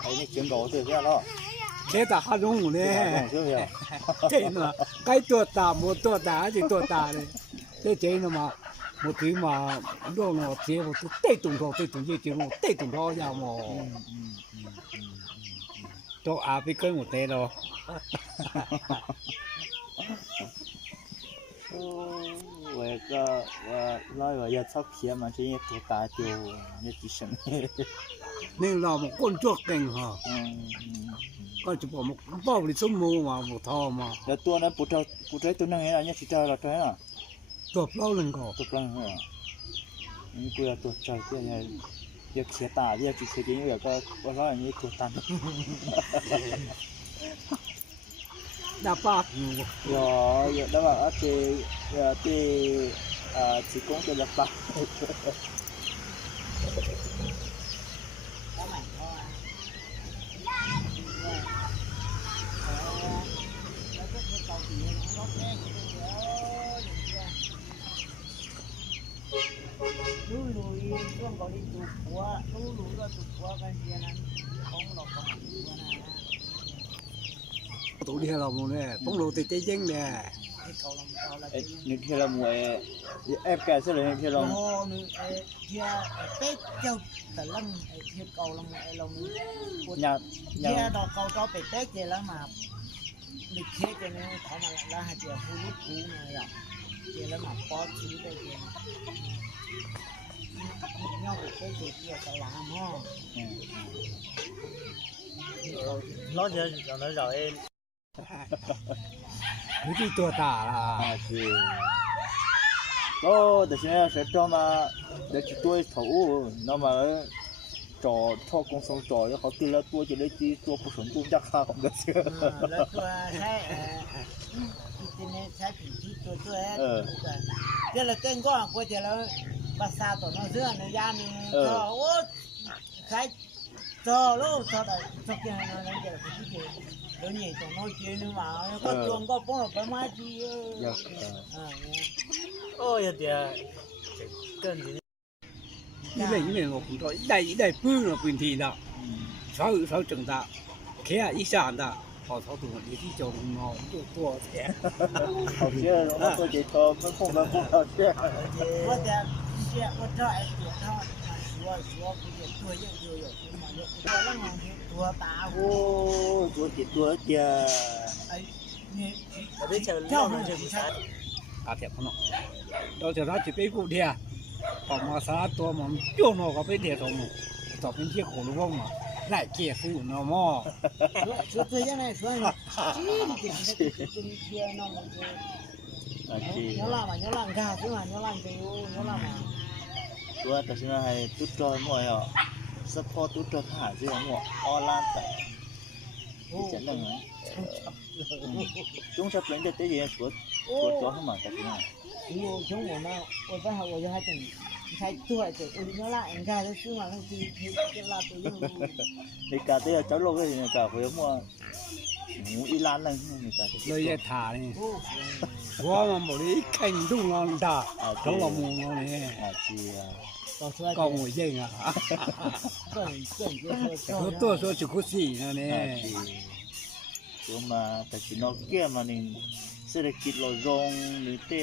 ไอ้นี่เขียนบอกตัวเพื่อนแล้ว เจ๊ตาข้าลงเนี่ย เชื่อเพื่อน เจ๊น่ะใกล้ตัวตาหมดตัวตาจิตัวตาเลยเจ๊น่ะมาหมดที่มาโดนเราเจ๊หมดเตะตุ่มทองเตะตุ่มเยอะจริงเตะตุ่มทองยาวมอตัวอาไปเกินหมดเตะเรา โอ้我个我老有要照片嘛，这些多大就那几声。 นี่เราหมดก้นจวกเก่งฮะก็จะบอกมันป้าบริสุทธิ์มือมาหมดทอมา แล้วตัวนั้นปุถุตัวนั้นไงล่ะเนี่ยชิจาเราตัวนั้นอ่ะ ตัวเปล่าหนึ่งก็ ตัวปลาเหรอนี่กูอยากตัวใจเพื่อนอยากเขียตาอยากจิตเขียจริงอยากก็ว่าร้อยอย่างนี้ตัวตัน ดาป้าอยู่ อยากได้ว่าเจchỉ cũng cho lập bạc lúi lùi con gọi đi tụt quá lúi lùi ra tụt quá cái gì này không lọt không hẳn quá nè ตัวเดียวเราหมดเนี่ยต้องรู้ติดใจจริงเนี่ย cái cầu lòng cầu làนึกที่เรามวยแอบแก่เสียเลยนึกที่เรา hồ nữa kia tết châu tờ lâm kia cầu lòng lòng อยาก kia đò cầu cho phải tết gì lắm mà lịch kia cho nên thảo mà là hai triệu phụ lúc cũ này rồi kia là mà có chú đây kia nhau cái tết gì kia phải làm ho nó giờ nó rồi em อยู่ที่ตัวตาล่ะ 是đóแต่现在是找嘛得去做头那么找操工手找也好对了多就得去做不成都比较好的些 แล้วตัวใช้อินเทอร์เน็ตใช้ผีที่ตัวเดี๋ยวเราเต้นก็กว่าจะแล้วภาษาตัวน้องเสื้อในย่านนี่ก็โอ้ใช้จอลูกจอแต่จอเกี่ยวกับนั่นเดี๋ยวพี่เกี่ยวเดี๋ยวนี้ตัวน้องเกี่ยวนี่มาก็จวงก็ป้องไปมาจี哦，有点更紧。一年我碰到一代半了问题了，少整的，看一下的，好多你去交通哦，就多钱。好些我做这个不碰好些我的我这爱做他说不是做硬就有嘛，我让人多大哦做这多点哎你我这车绕上去比赛。อาเทียบพนเราจะรับจิตไปกูเดียออกมาสาตัวมันโยนออกไปเดียตรงต่อเป็นเชี่ยโขลุงมาไล่เกี่ยซื้อนอมอ说这样来说呢，这些那么牛郎嘛，牛郎看是嘛，牛郎就牛郎嘛。ตัวแต่ฉันให้ตุ๊ดจอยมั่วอ่ะสปอร์ตตุ๊ดจอยผ่าเสียมั่วออนไลน์แต่จะนั่งไหม中小人家这些说什么的呢？我从我那，我正好我就还等，才对对，我牛郎，你看这是嘛，那就拉都用。你搞这个走路的人搞回么？我一拉人，你搞这 เลยถานี่ว่ามันบริแข่งดุ้งนอนด่าเขาละมุงนี่ 啊是啊，ก็หัวเย่งอ่ะเขาตัวโซจุกุสีนั่นนี่ ตัวมาแต่สินอกแก้มานี่เศรษฐกิจเราลงหรือเตะ